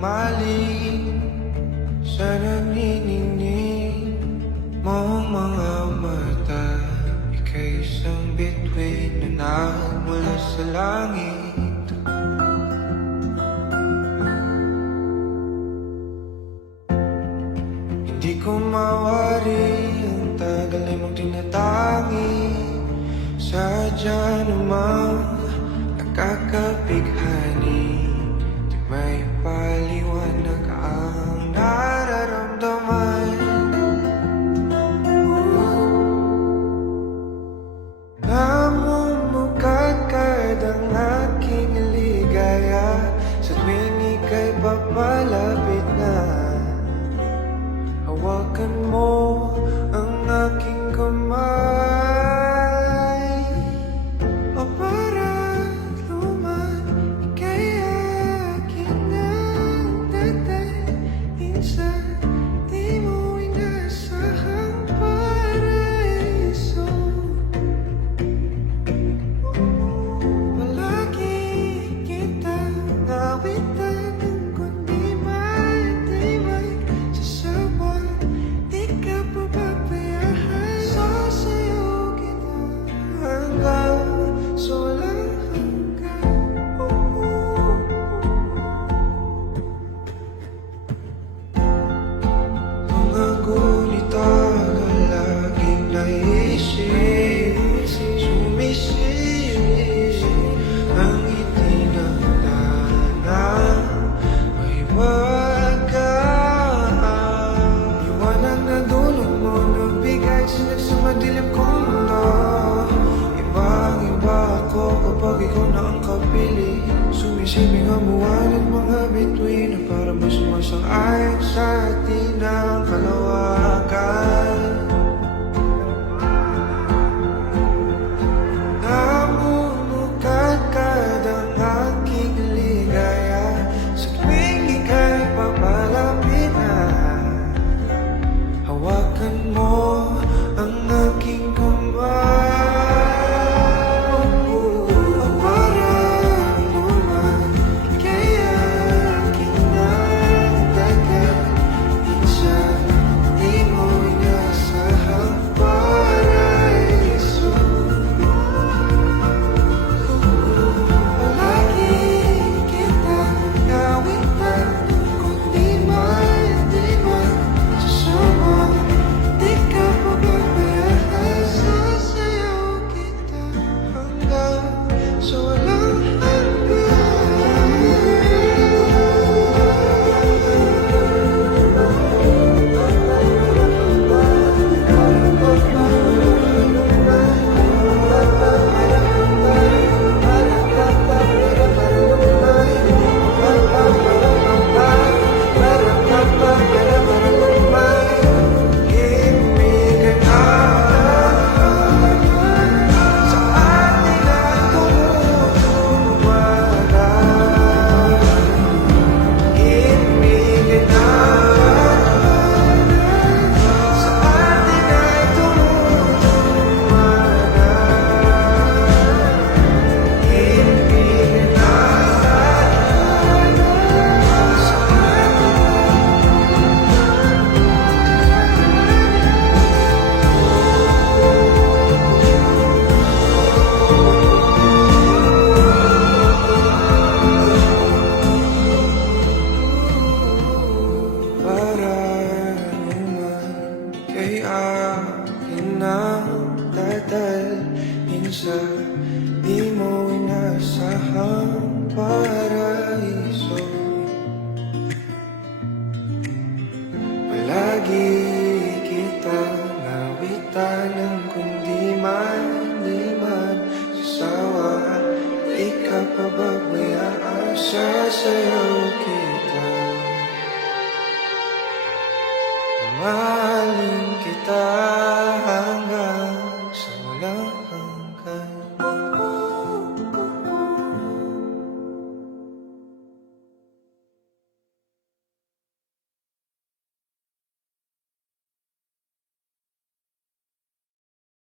umaling sa nanininig mo mga mata. Ika'y isang bituin na nagmula sa langit. Hindi ko mawari ang tagal ay mong tinatangi. Sadya namang nakakabighani. Di may paliwanag ang nararamdaman. Namumukadkad ang aking ligaya sa tuwing ika'y papalapit na. Hawakan mo ang aking kamay. O para luman, ika'y akin ang dadahin sa di mo inasahang paraiso. Palagi kitang awitan ng kundi may sasawa. Di ka pababayaan. Sasayaw kita hanggang sa walang hanggan. Mga gunita na laging naisip, sumisip ang ngiti ng tanang may wagaan. Liwanag na dulot mo nagbigay sinig sa madilim kong mundo. Ibang-iba ako kapag ikaw na ang kapili. Sumisiping hamuan at mga bituin na para mas sumasang-ayon sa atin ang kalawakan. Namumukadkad ang aking ligaya sa tuwing ika'y papalapit na. Hawakan mo ang aking kamay. O para luman, ika'y akin ang dadahin sa di mo inasahang paraiso. Palagi kitang awitan kundi may sasawa. Di ka pababayaan. Sasayaw kita hanggang sa walang kay akin ang dadalhin sa di mo inasahang paraiso. Palagi kitang awitan ng kundi man sasawa. Di ka pababayaan. Sasayaw kita, mahalin kita.